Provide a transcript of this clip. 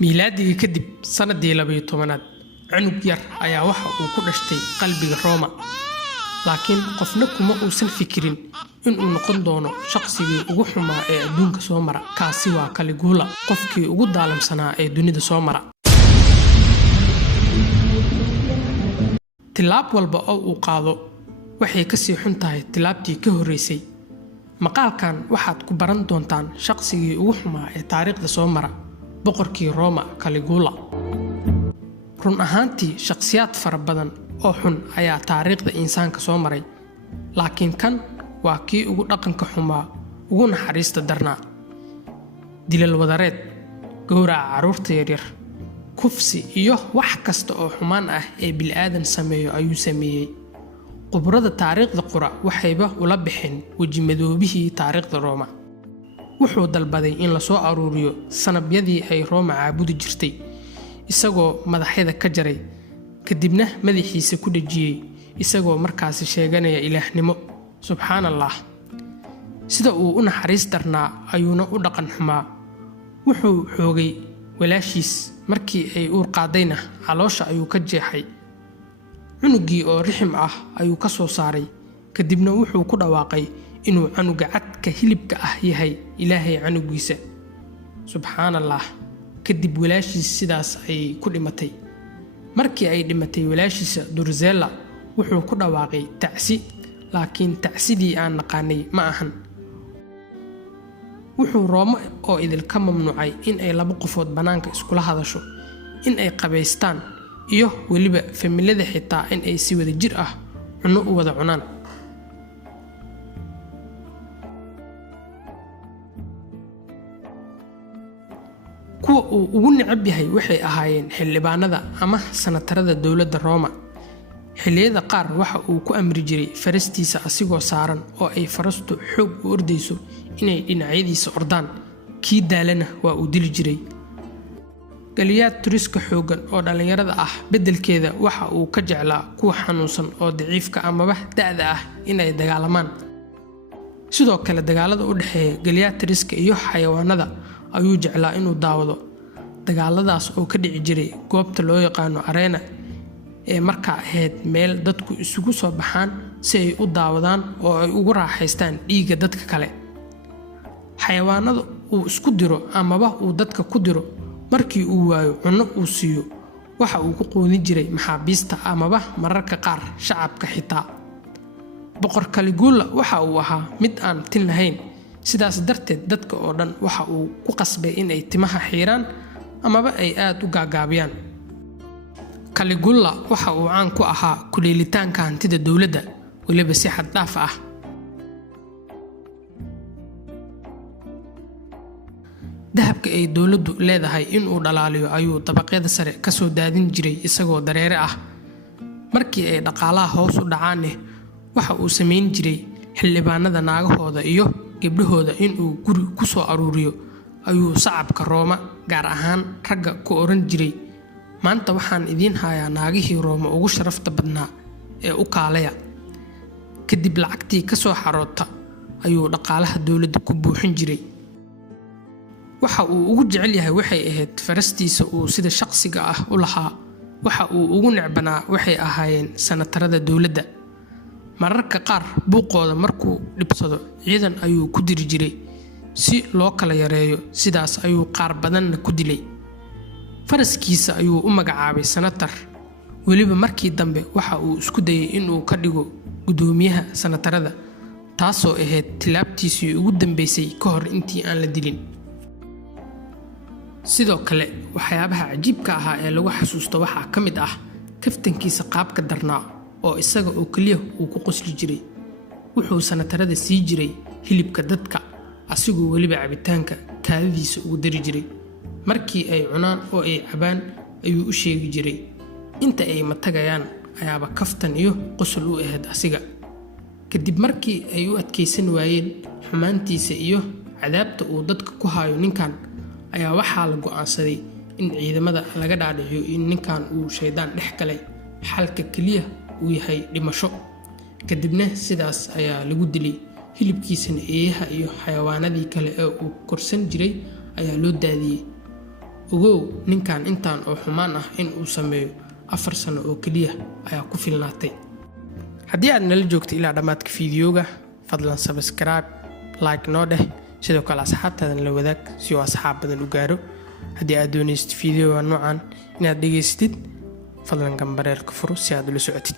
miilaadii kadib sanadii 12aad cunug yar ayaa waxa uu ku dhashtay qalbiga Roma laakiin qofna kuma uusan fikirin in uu noqon doono shaqsigii ugu xumaa ee adduunka soo mara kaasi waa Caligula qofkii ugu daalamsanaa ee dunida soo mara tilaab walba oo uu qaado waxay ka sii xun tahay tilaabtii ka horeysay maqaalkan waxaad ku baran doontaan shaqsigii ugu xumaa ee taariikhda soo mara boqorkii Roma Caligula run ahaantii shakhsiyaad fara badan oo xun ayaa taariikhda insaanka soo maray laakiin kan waa kii ugu dhaqanka xumaa ugu naxariista darnaa dilal wadareed gowraca caruurta yaryar kufsi iyo wax kasta oo xumaan ah ee bilaadan sameeyo ayuu sameeyay qubrada taariikhda qura waxayba ula bixin wajimadoobihii taariikhda Roma wuxuu dalbaday in la soo aruuriyo sanabyadii ay Roma caabudi jirtay isagoo madaxyada ka jaray kadibna madaxiisa ku dhajiyay isagoo markaas sheeganaya ilaahnimo subhanallah sida uu u naxariis darnaa ayuuna u dhaqan xumaa wuxuu xoogay walaashiis markii ay uur qaadayna caloosha ayuu ka jeexay cunugii oo rixim ah ayuu ka soo saaray kadibna wuxuu ku dhawaaqay inuu canuga cadka hilibka ah yahay ilaahay canugiisa subhanallah kadib walaashiis sidaas ay ku dhimatay markii ay dhimatay walaashiisa Drusilla wuxuu ku dhawaaqay tacsi laakiin tacsidii aan naqaanay ma ahan wuxuu Roma oo idil ka mamnuucay in ay laba qofood banaanka iskula hadasho in ay qabeystaan iyo waliba familada xitaa in ay si wada jir ah cunno u wada cunaan kuwa uu ugu necab yahay waxay ahaayeen xildhibaanada ama sanatarada dawladda Roma xilliyada qaar waxa uu ku amri jiray farastiisa asigoo saaran oo ay farastu xoog u ordayso inay dhinacyadiisa ordaan kii daalana waa uu dili jiray galiyaad turiska xoogan oo dhalinyarada ah bedelkeeda waxa uu ka jeclaa kuwa xanuunsan oo daciifka amaba da'da ah inay dagaalamaan sidoo kale dagaalada u dhaxeeya galiyaad turiska iyo xayawaanada ayuu jeclaa inuu daawado dagaaladaas oo ka dhici jiray goobta loo yaqaan arena ee markaa ahayd meel dadku isugu soo baxaan si ay u daawadaan oo ay ugu raaxaystaan dhiiga dadka kale xayawaanada uu isku diro amaba uu dadka ku diro markii uu waayo cunno uu siiyo waxa uu ku qoodin jiray maxaabiista amaba mararka qaar shacabka xitaa boqor Caligula waxa uu ahaa mid aan tin lahayn sidaas darteed dadka oo dhan waxa uu ku qasbay in ay timaha xiiraan amaba ay aad u gaagaabiyaan Caligula waxa uu caan ku ahaa kuleelitaanka hantida dawladda waliba si xad dhaaf ah dahabka ay dawladdu leedahay in uu dhalaaliyo ayuu dabaqyada sare ka soo daadin jiray isagoo dareere ah markii ay dhaqaalaha hoos u dhacaan waxa uu sameyn jiray xildhibaanada naagahooda iyo gabdhahooda in uu guri ku soo aruuriyo ayuu shacabka Roma gaar ahaan ragga ku oran jiray maanta waxaan idin hayaa naagihii Roma ugu sharafta badnaa ee u kaalaya kadib lacagtii ka soo xaroota ayuu dhaqaalaha dawladda ku buuxin jiray waxa uu ugu jecel yahay waxay ahayd farastiisa uu sida shaqsiga ah u lahaa waxa uu ugu necbanaa waxay ahaayeen sanatarada dawladda mararka qaar buuqooda markuu dhibsado ciidan ayuu ku diri jiray si loo kala yareeyo sidaas ayuu qaar badanna ku dilay faraskiisa ayuu u magacaabay sanatar waliba markii dambe waxa uu isku dayay inuu ka dhigo gudoomiyaha sanatarada taasoo ahayd tilaabtiisii ugu dambeysay ka hor intii aan la dilin sidoo kale waxyaabaha cajiibka ah ee lagu xasuusto waxa ka mid ah kaftankiisa qaabka darnaa oo isaga oo kaliya uu ku qosli jiray wuxuu sanatarada sii jiray hilibka dadka asigoo waliba cabitaanka kaadidiisa ugu dari jiray markii ay cunaan oo ay cabaan ayuu u sheegi jiray inta ay matagayaan ayaaba kaftan iyo qosol u ahayd asiga kadib markii ay u adkeysan waayeen xumaantiisa iyo cadaabta uu dadka ku hayo ninkan ayaa waxaa la go'aansaday in ciidamada laga dhaadhiciyo in ninkan uu shaydaan dhex galay xalka kaliya uu yahay dhimasho kadibna sidaas ayaa lagu dilay hilibkiisana eeyaha iyo xayawaanadii kale ee uu korsan jiray ayaa loo daadiyay ogow ninkan intaan oo xumaan ah in uu sameeyo 4 sano oo keliya ayaa ku filnaatay. haddii aad nala joogto ilaa dhammaadka fiidiyooga fadlan subscribe like noo dheh sidoo kale asxaabtaadan la wadaag si uu asxaab badan u gaaro. haddii aad doonaysid fiidiyooga noocan inaad dhegaystid fadlan gambareerka furo si aad ula socotid.